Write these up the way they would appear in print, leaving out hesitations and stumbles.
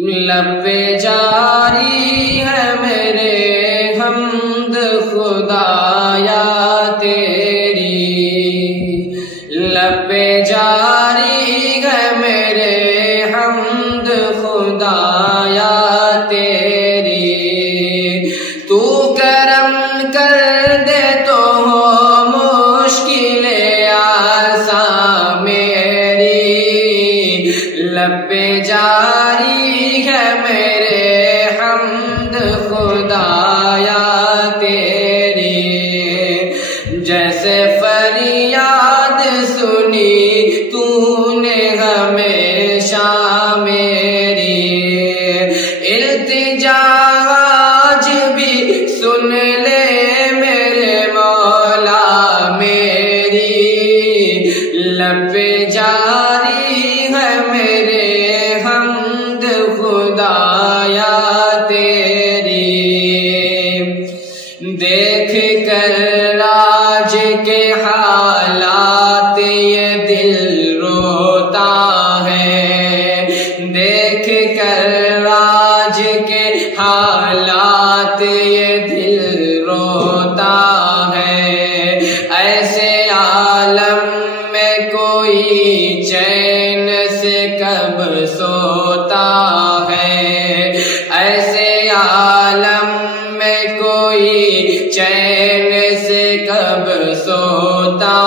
لب پہ جاری ہے میرے حمد خدایا تیری، لب پہ جاری ہے میرے حمد خدایا تیری، تو کرم کر دے تو ہو مشکلیں آساں میری، لب پہ جاری ہے میرے حمد خدایا تیری، جیسے فریاد سنی تو نے ہمیشہ میری، التجا آج بھی سن لے میرے مولا میری، لب پہ جاری ہے میرے حمد خدایا تیری، دیکھ کر آج کے حالات یہ دل روتا ہے، دیکھ کر آج کے حالات یہ دل روتا ہے، ایسے عالم میں کوئی چین سے کب سوتا ہے، ایسے عالم میں کوئی چین سے کب سوتا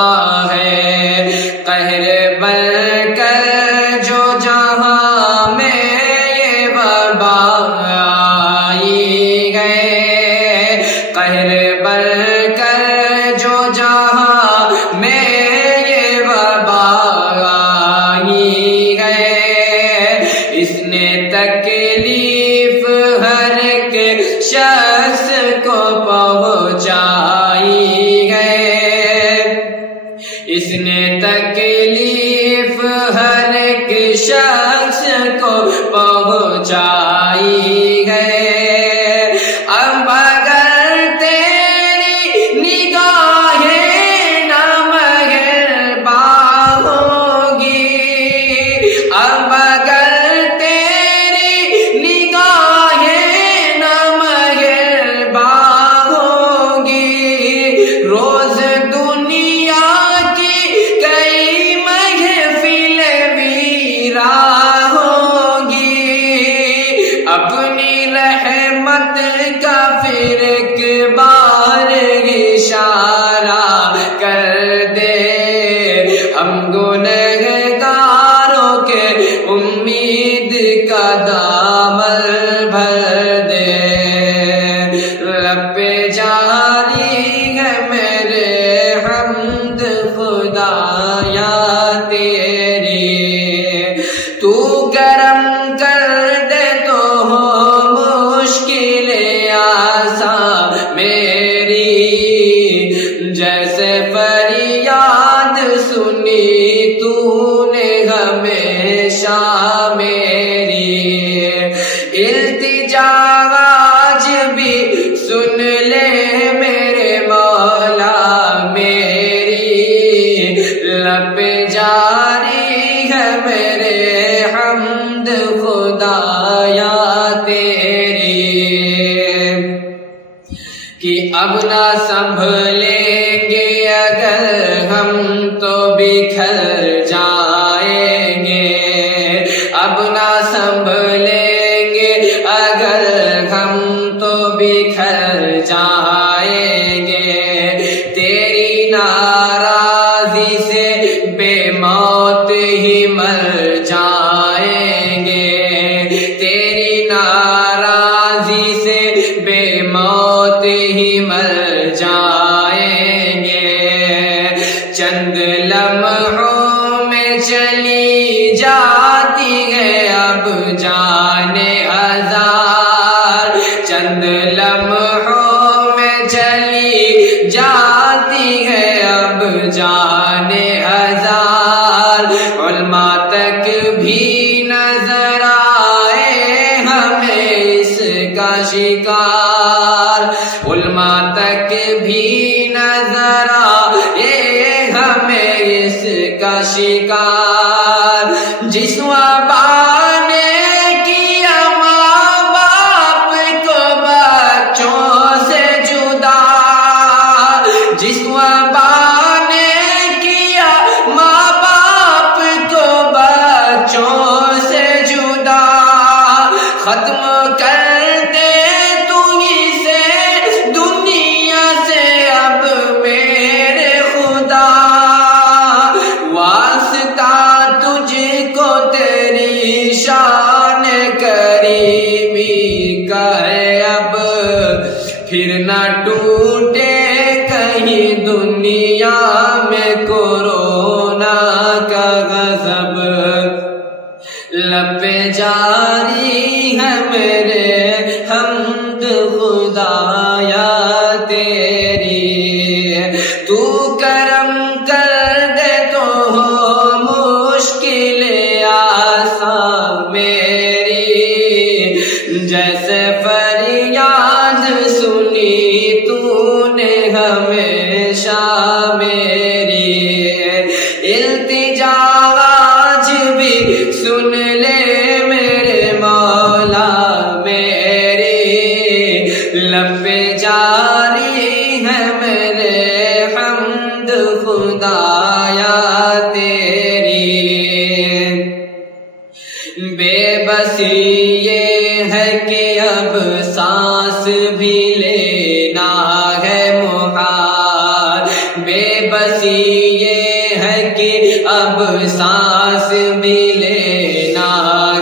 ہے، قہر بر کر جو جہاں میں یہ وبا آئی ہے، قہر بر کر جو جہاں میں یہ وبا آئی ہے، اس نے تکلیف ہر ایک شخص کو پہنچائی ہے، اس نے تکلیف ہر ایک شخص کو پہنچائی ہے، اب اگر تیری نگاہیں نامہربان ہوگی، اب اگر تیری نگاہیں نامہربان ہوگی، روز دنیا کی کئی محفلیں ویراں ہوگی، اپنی رحمت کا پھر ایک بار اشارہ کر دے، ہم گنہگاروں کے امید کا دامن بھر دے، لب پہ جاری ہے میرے حمد خدایا تیری، تو کرم کر دے تو ہو مشکلیں آساں میری، جیسے فریاد سنی تو نے ہمیشہ میری، التجا آج بھی سن لے میرے مولا میری، لب پہ جاری ہے میرے حمد خدایا تیری، کہ اب نہ سنبھلیں گے اگر ہم تو بکھر جائیں گے، اب نہ سنبھلیں گے اگر ہم تو بکھر جائیں گے، تیری ناراضی سے بے موت ہی مر جائیں گے، تیری ناراضی سے بے موت ہی مر جائیں گے، چند لمحوں میں چلی جاتی ہے اب جانے ہزار، چند لمحوں میں چلی جاتی ہے اب جانے ہزار، علماء تک بھی نظر آئے ہمیں اس کا شکار، علماء تک بھی نظر آئے ہمیں اس کا شکار، جس وبا نے کیا ختم کر دے تو اسے دنیا سے اب میرے خدا، واسطہ تجھ کو تیری شان کریمی کا ہے اب، پھر نہ ٹوٹے کہیں دنیا میں کورونا کا غضب، لب پہ جاری ہے میرے حمد خدایا تیری، تو کرم کر دے تو ہو مشکل آسان میری، جیسے فریاد سنی تو نے ہمیشہ میری، التجا آج بھی سن لے میرے مولا میری، لب پہ جاری ہے میرے حمد خدایا تیری، بے بسی یہ ہے کہ اب سانس بھی لینا ہے محال، بے بسی یہ ہے کہ اب سانس بھی لینا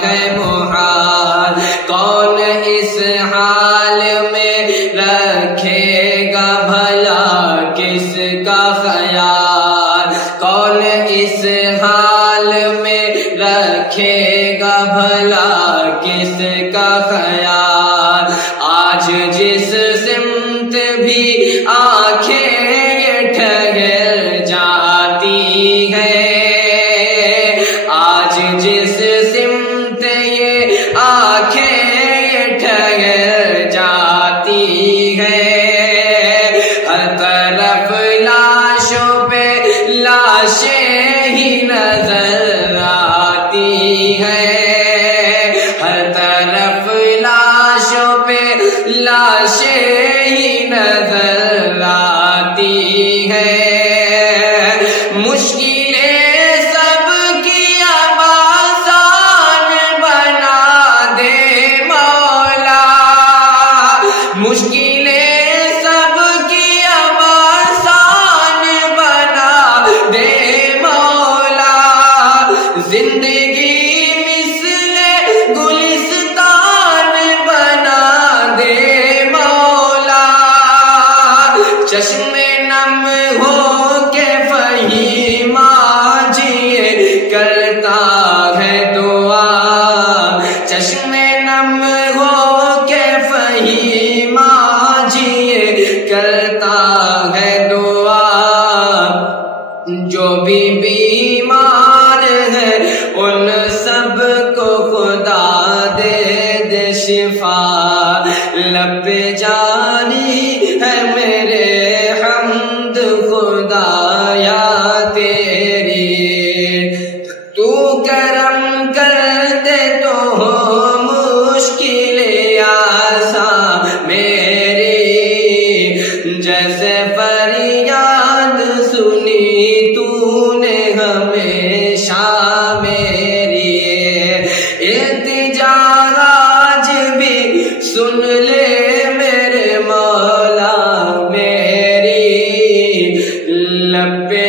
ہے محال، کون اس حال میں رکھے گا بھلا کس کا خیال، کون اس حال میں رکھے گا بھلا کس کا خیال، آج جس سمت بھی آنکھیں یہ ٹھہر جاتی ہے، آج جس سمت یہ آنکھیں یہ ٹھہر جاتی ہے، ہر طرف لاشوں پہ لاشیں ہی نظر آتی ہے، ہر طرف لاشوں پہ لاشیں ہی نظر آتی ہے، مشکلیں سب کی اب آسان بنا دے مولا، مشکلیں سب کی اب آسان بنا دے مولا، زندگی مثل گلستان بنا دے مولا، چشم نم ہو کے فہیم جیے کرتا ہے دعا، چشم نم ہو کے فہیم جیے کرتا ہے دعا، جو بھی بیمار ہے ان سب کو خدا دے دے شفا، لب پہ جاری ہے میرے حمد خدایا تیری، تو کرم کر دے تو ہو مشکل آسان میری، جیسے فریاد سنی تو نے ہمیشہ میری، التجا آج بھی سن لے میرے مولا میری، لب پہ